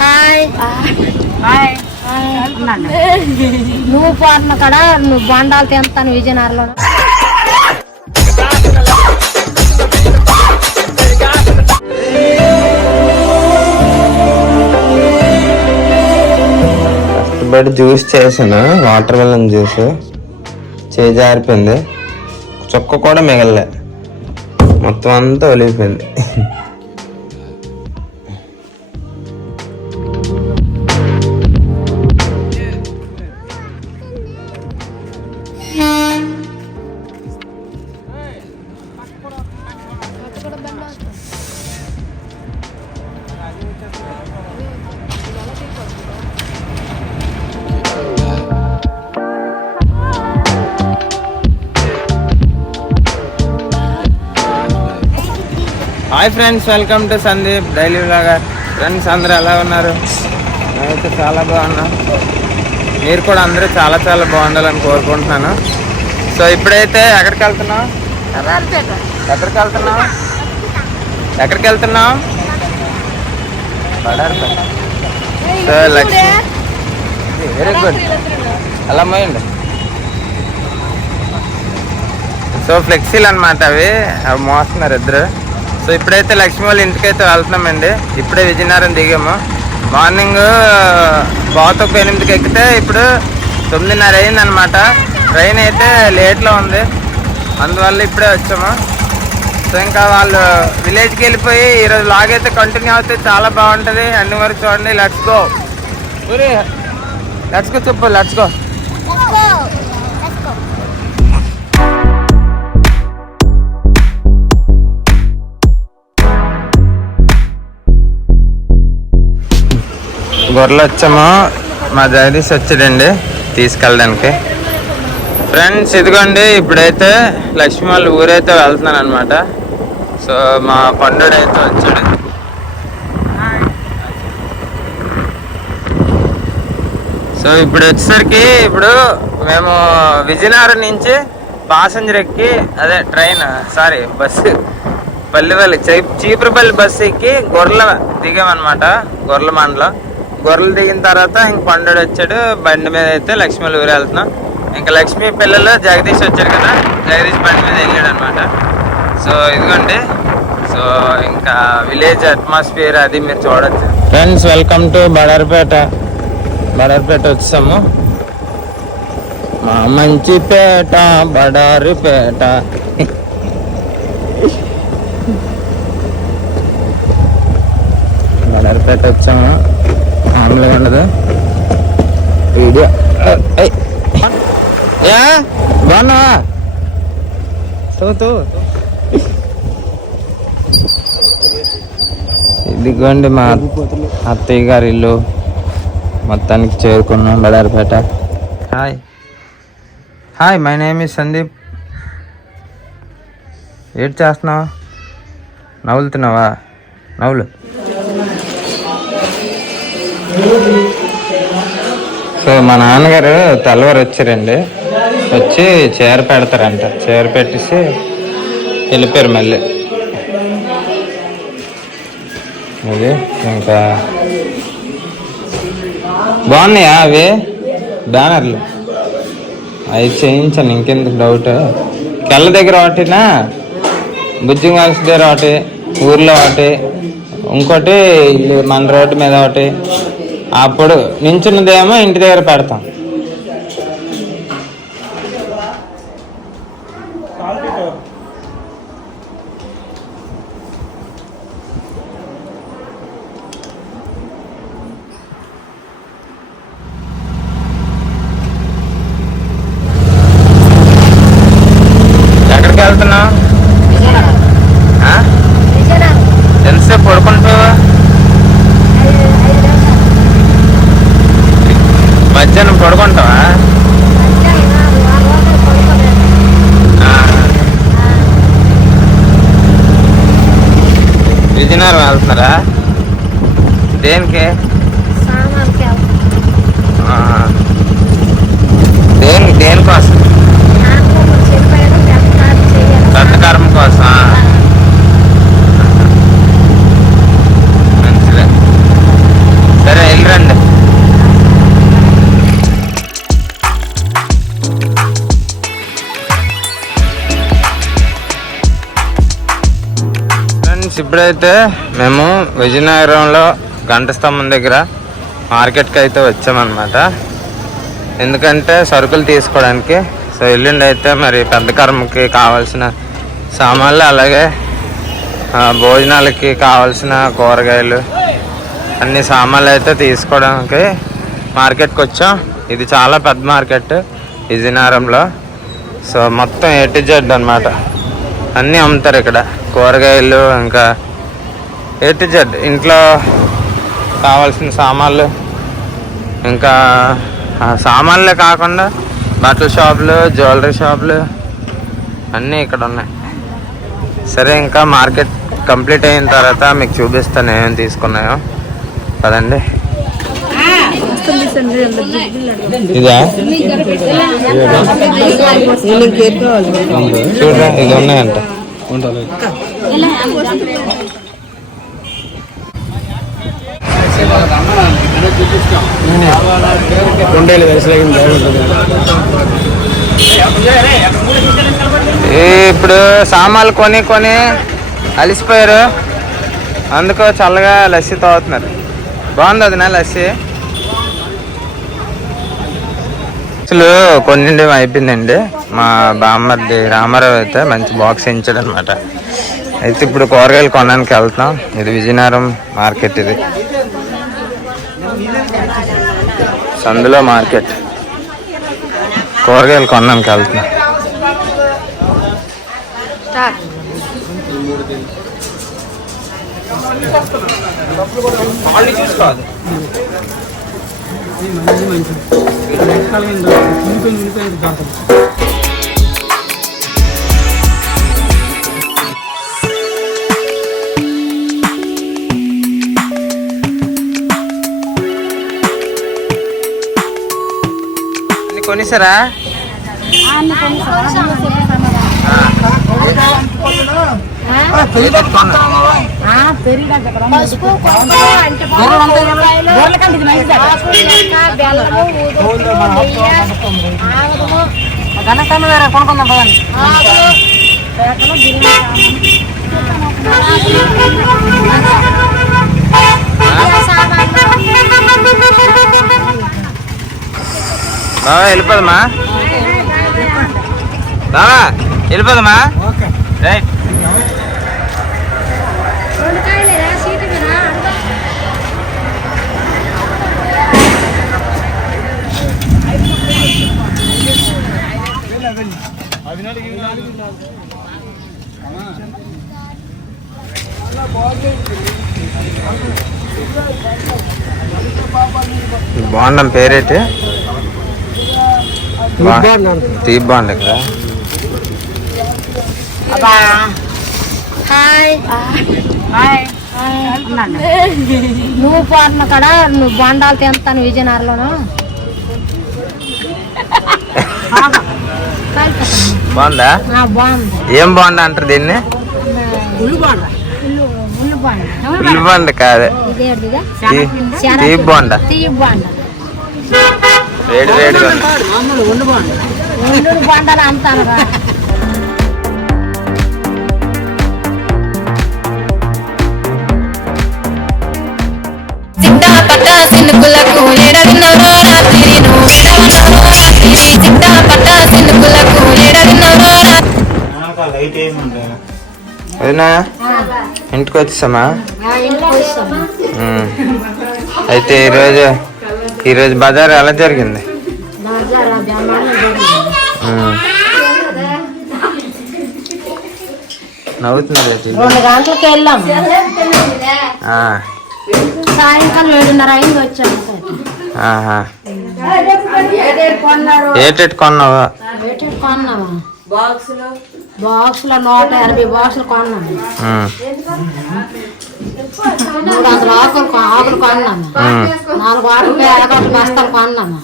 Hi నువ్వు పోతున్న కాడ నువ్వు బొండాలు తింటాను విజయనగరంలో. కష్టపడి జ్యూస్ చేసాను, వాటర్ మిలన్ జ్యూస్. చేజారిపోయింది, చుక్క కూడా మిగలలే, మొత్తం అంతా ఒలిగిపోయింది. Hi friends, welcome to Sandeep daily vlogger. Friends అందరూ ఎలా ఉన్నారు? నేనైతే చాలా బాగున్నా. మీరు కూడా అందరూ చాలా చాలా బాగుండాలని కోరుకుంటున్నాను. సో ఇప్పుడైతే ఎక్కడికి వెళ్తున్నాం? ఎక్కడికి వెళ్తున్నాం? బడార్పేట. సో లక్ష్మి, వెరీ గుడ్, అలా పోయండి. సో ఫ్లెక్సీలు అనమాట, అవి మోస్తున్నారు ఇద్దరు. సో ఇప్పుడైతే లక్ష్మి వాళ్ళ ఇంటికైతే వెళ్తున్నామండి. ఇప్పుడే విజయనగరం దిగాము. మార్నింగ్ బాతొక్క 8కి ఎక్కితే ఇప్పుడు 9:30 అయిందనమాట. ట్రైన్ అయితే లేట్లో ఉంది, అందువల్ల ఇప్పుడే వచ్చాము. సో ఇంకా వాళ్ళు విలేజ్కి వెళ్ళిపోయి ఈరోజు లాగ్ అయితే కంటిన్యూ అవుతే చాలా బాగుంటుంది. అన్ని వరకు చూడండి. లెట్స్ గో చెప్పు, లెట్స్ గో. గొర్రెలు వచ్చాము, మా జగదీష్ వచ్చాడండి తీసుకెళ్ళడానికి. ఫ్రెండ్స్ ఇదిగోండి, ఇప్పుడైతే లక్ష్మి వాళ్ళ ఊరైతే వెళ్తున్నాను అనమాట. సో మా పండుడు అయితే వచ్చాడు. సో ఇప్పుడు వచ్చేసరికి ఇప్పుడు మేము విజయనగరం నుంచి ప్యాసింజర్ ఎక్కి, అదే ట్రైన్ బస్సు పల్లివల్లి చీపురుపల్లి బస్సు ఎక్కి గొర్రెల దిగామన్నమాట. గొర్రెల మండలం గొర్రెలు దిగిన తర్వాత ఇంక పండుడు వచ్చాడు. బండి మీద అయితే లక్ష్మి ఊరు వెళ్తున్నాం. ఇంకా లక్ష్మి పిల్లలు జగదీష్ వచ్చాడు కదా, జగదీష్ బండి మీద వెళ్ళాడు అనమాట. సో ఇదిగోండి, సో ఇంకా విలేజ్ అట్మాస్ఫియర్ అది మీరు చూడొచ్చు. ఫ్రెండ్స్ వెల్కమ్ టు బడార్పేట వచ్చాము. మా మంచి పేట బడారిపేట. బడార్పేట వచ్చాము, మామూలుగా ఉండదు వీడియో. బాగున్నావా? ఇదిగోండి మా అత్తయ్య గారి ఇల్లు. మొత్తానికి చేరుకున్నాం Badarpet. Hi my name is Sandeep. ఏడ్ చేస్తున్నావా? నవ్వులుతున్నావా? నవ్వులు. సో మా నాన్నగారు తెల్లవారు వచ్చారండి. వచ్చి చీర పెడతారంట. చీర పెట్టేసి వెళ్ళిపోయారు మళ్ళీ. అది ఇంకా బాగున్నాయా అవి బ్యానర్లు? అవి చేయించాను, ఇంకెందుకు డౌట్. కెళ్ళ దగ్గర ఒకటినా, బుజ్జింగ్ హాల్స్ దగ్గర ఒకటి, ఊర్లో ఒకటి, ఇంకోటి మన రోడ్డు మీద ఒకటి. అప్పుడు నించున్నదేమో ఇంటి దగ్గర పెడతాం. ఎక్కడికి వెళ్తున్నావు? ఎంతసేపు పడుకుంటావా? మధ్యాహ్నం పడుకుంటావా? విజయనగరం వెళ్తున్నారా? దేనికి? దేనికోసం? పెద్ద కర్మ కోసం. మంచిదే. ఇప్పుడైతే మేము విజయనగరంలో గంట స్తంభం దగ్గర మార్కెట్కి అయితే వచ్చామన్నమాట. ఎందుకంటే సరుకులు తీసుకోవడానికి. సో ఎల్లుండి అయితే మరి పెద్ద కర్మకి కావాల్సిన సామాన్లు, అలాగే భోజనాలకి కావాల్సిన కూరగాయలు అన్ని సామాన్లు అయితే తీసుకోవడానికి మార్కెట్కి వచ్చాం. ఇది చాలా పెద్ద మార్కెట్ విజయనగరంలో. సో మొత్తం A to Z అన్నమాట. అన్నీ అమ్ముతారు ఇక్కడ, కూరగాయలు ఇంకా A to Z ఇంట్లో కావాల్సిన సామాన్లు, ఇంకా సామాన్లే కాకుండా బట్టల షాపులు, జ్యువెలరీ షాపులు అన్నీ ఇక్కడ ఉన్నాయి. సరే, ఇంకా మార్కెట్ కంప్లీట్ అయిన తర్వాత మీకు చూపిస్తాను ఏమేమి తీసుకున్నాయో. కదండి, ఇదా చూడరా, ఇది ఉన్నాయంట. ఇప్పుడు సామాన్లు కొని అలిసిపోయారు, అందుకో చల్లగా లస్సీ తాగుతున్నారు. బాగుంది అది నా లస్సీ. అసలు కొన్ని అయిపోయిందండి. మా బామ్మర్ది రామారావు అయితే మంచి బాక్స్ ఇచ్చాడు అనమాట. అయితే ఇప్పుడు కూరగాయలు కొనడానికి వెళ్తాం. ఇది విజయనగరం మార్కెట్, ఇది సందులో మార్కెట్. కూరగాయలు కొనడానికి వెళ్తున్నాం. కొనిసారా? వెళ్ళిపోదమ్మా, వెళ్ళిపోదమ్మా. రైట్. బాగుండం పేరేంటి? తీప్ బాగుంది ఇక్కడ. నువ్వు పోతున్న కాడ నువ్వు బొండాలు తింటాను విజయనగరంలోను. బాగుందా? బాగుంది. ఏం బాగుంది అంటారు దీన్ని? ఉల్లి బాండ కాదు, తీప్ బాండ. వేడి వేడిగా బొండాలు అమ్ముతాను. అదినా ఇంటికి వచ్చేసామా? అయితే ఈరోజు బజార్ ఎలా జరిగింది? నవ్వుతుంది. 2 గంటలకు వెళ్ళాం, సాయంకాలం 7:30 అయింది వచ్చాము. ఏటెట్ కొన్నావా? బాక్సులో 180 బాక్సులు కొన్నాము. 300 ఆకులు కొన్నాము. 4 ఆకులు బస్తాలు కొన్నాము.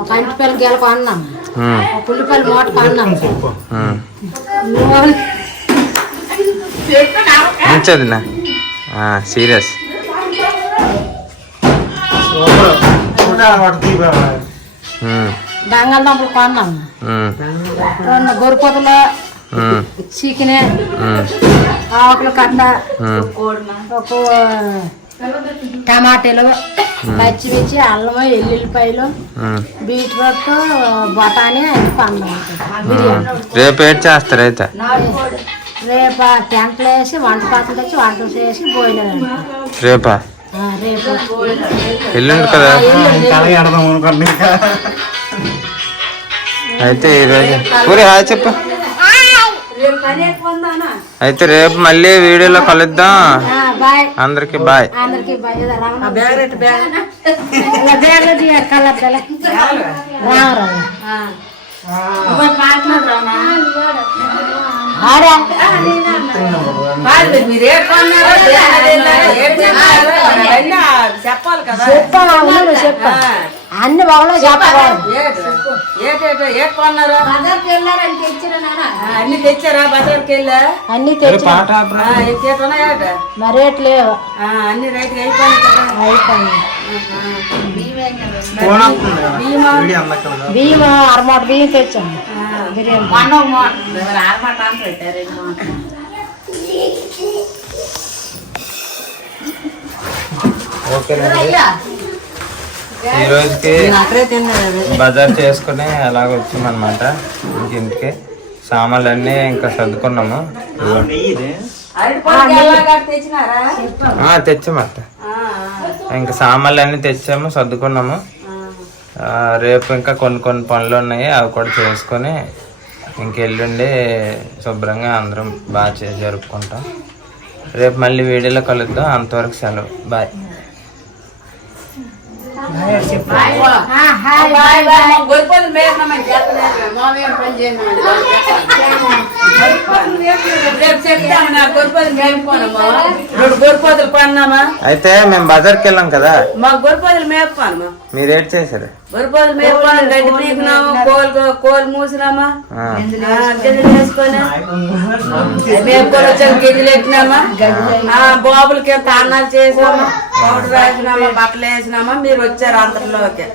ఒక అంటిపల్లి గెల కొన్నాము. ఒక పుల్లిపల్లి మూట కొన్నాము. ఉంచదినా సీరియస్. బంగాళదుంపలు కొన్నాము. 2 గొర్రెపొదలు చికెన్, ఆకులు కట్ట, ఒక టమాటాలు, పచ్చిమిర్చి, అల్లం, ఎల్లుల్లిపాయలు, బీట్రూట్, బఠానీ పండు బిర్యానీ. రేపు ఏడ్ చేస్తారు అయితే? రేపు టెంట్లు వేసి వంట పాత్రలు తెచ్చి వంటలు చేసి భోజనం. రేపా? రేపు ఎల్లుండి కదా. అయితే ఈరోజు పూరి హాయ్ చెప్పు. అయితే రేపు మళ్ళీ వీడియోలో కలుద్దాం. బాయ్ అందరికి బాయ్. అందరికి బాయ్. అన్ని బాగా చెప్పాలి. అన్ని తెచ్చారా? బజార్కి వెళ్ళా అన్ని తెచ్చి రేట్ లేవు. అన్ని రైతు అయిపోయింది కదా. బియ్యం అరమాట బియ్యం తెచ్చాము. బిర్యానీ ఈ రోజుకి బజార్ చేసుకుని అలాగ వచ్చామన్నమాట. ఇంటికి సామాన్లన్నీ ఇంకా సర్దుకున్నాము. తెచ్చామత్త. ఇంకా సామాన్లు అన్నీ తెచ్చాము, సర్దుకున్నాము. రేపు ఇంకా కొన్ని పనులు ఉన్నాయి, అవి కూడా చేసుకొని ఇంకెల్లుండి శుభ్రంగా అందరం బాగా జరుపుకుంటాం. రేపు మళ్ళీ వీడియోలో కలుద్దాం. అంతవరకు సెలవు. బాయ్. అయితే మేము బజార్కి వెళ్ళాం కదా, మాకు గొర్రెపోతులు మేపానమ్మా. మీరు ఏడ్ చేశారు? గొర్రెపోతులు మేపాను, గడ్డి పీకినాము, కోలు మూసినామా, గిన్నెలు వేసుకొని మేపుకొని వచ్చాము, గిన్నెలు ఎట్టినామా, బాబులకి తాన్నాలు చేసామా, పౌడర్ వేసినామా, బట్టలు వేసినామా. మీరు వచ్చారు అంతలోకి.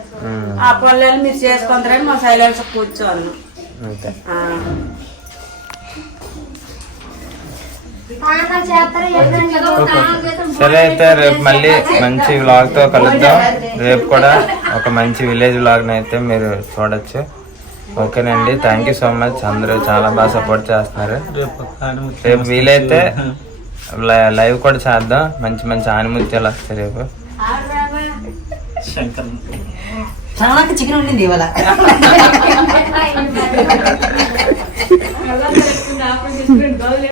ఆ పనులు మీరు చేసుకుంటారని మా సైలెన్స్ కూర్చోను. సరే అయితే రేపు మళ్ళీ మంచి వ్లాగ్ తో కలుద్దాం. రేపు కూడా ఒక మంచి విలేజ్ వ్లాగ్ అయితే మీరు చూడొచ్చు. ఓకేనండి. Thank you so much. అందరూ చాలా బాగా సపోర్ట్ చేస్తున్నారు. రేపు వీలైతే లైవ్ కూడా చేద్దాం. మంచి మంచి ఆనిముత్యాలు వస్తాయి రేపు. చికెన్ ఉండింది ఇవాళ.